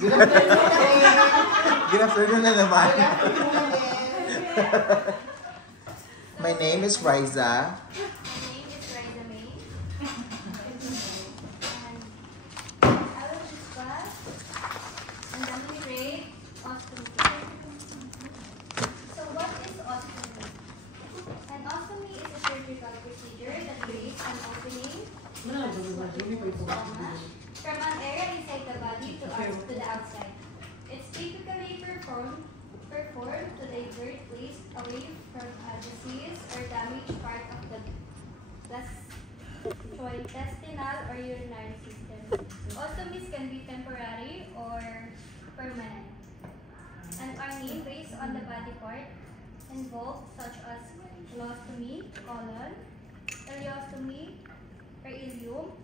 Good afternoon. Good afternoon na naman. My name is Riza. From an area inside the body to the outside. It's typically performed to divert waste away from a diseased or damaged part of the gastrointestinal or urinary system. Ostomies can be temporary or permanent and are named based on the body part involved, such as colostomy, colon, ileostomy, or ileum,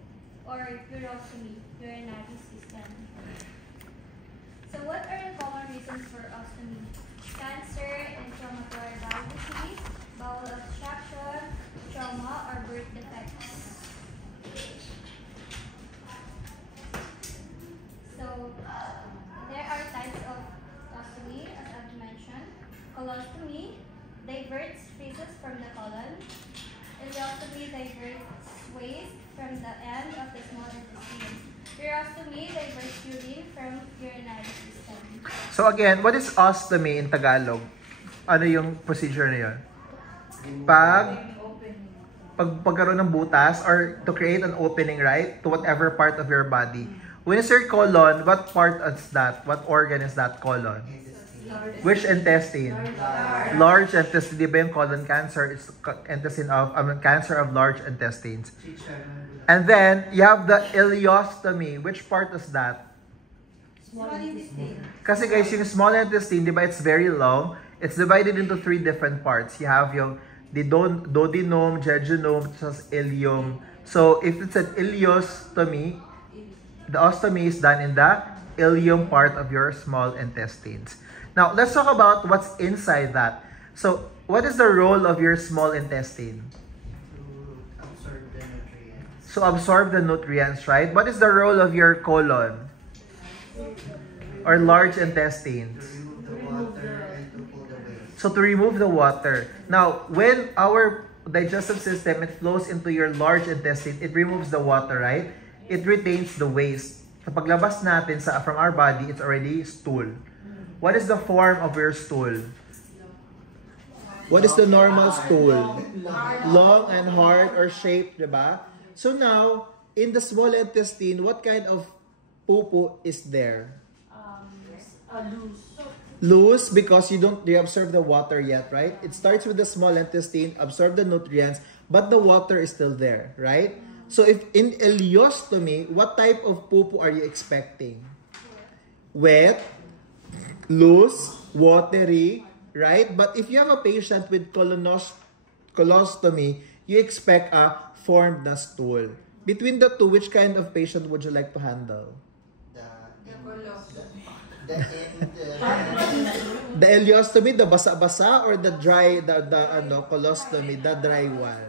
or urostomy, urinary system. So what are the common reasons for ostomy? Cancer, inflammatory bowel disease, bowel obstruction, trauma, or birth defects. So there are types of ostomy, as I've mentioned. Colostomy diverts feces from the colon. Ileostomy diverts waste from the end of the small intestine. Urostomy diverts urine from urinary system. So again, what is ostomy in Tagalog? Ano yung procedure na yun? Pagkaroon ng butas or to create an opening, right? To whatever part of your body. When you say colon, what part is that? What organ is that colon? Which intestine? Large intestine. Di ba yung colon cancer is cancer of large intestines. And then, you have the ileostomy. Which part is that? Small intestine. Kasi guys, yung small intestine, di ba, it's very long. It's divided into 3 different parts. You have yung duodenum, jejunum, ileum. So, if it's an ileostomy, the ostomy is done in the ileum part of your small intestines. Now, let's talk about what's inside that. So, what is the role of your small intestine? To absorb the nutrients, right? What is the role of your colon? Or large intestines? So, to remove the water. Now, when our digestive system, it flows into your large intestine, it removes the water, right? It retains the waste. So, paglabas natin from our body, it's already stool. What is the form of your stool? What is the normal stool? Long and hard or shaped, diba? So now, in the small intestine, what kind of poo-poo is there? Loose. Loose because you absorb the water yet, right? It starts with the small intestine, absorb the nutrients, but the water is still there, right? So if in ileostomy, what type of poo-poo are you expecting? Wet, loose, watery, right? But if you have a patient with colostomy, you expect a formed na stool. Between the two, which kind of patient would you like to handle? The ileostomy, the basa-basa, or the dry, the colostomy, the dry one?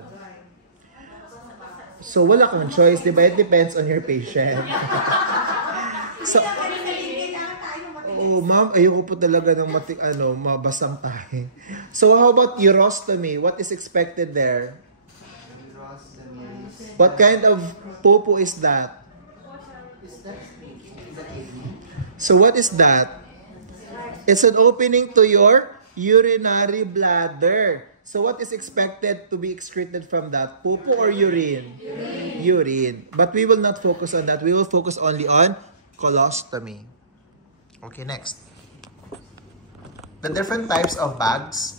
So, wala kang choice, di ba? It depends on your patient. So, oh, ma'am, ayoko po talaga ng mabasang tayo. So, how about urostomy? What is expected there? What kind of poo-poo is that? So, what is that? It's an opening to your urinary bladder. So, what is expected to be excreted from that? Poo-poo or urine? Urine. But we will not focus on that. We will focus only on colostomy. Okay, next. The different types of bags.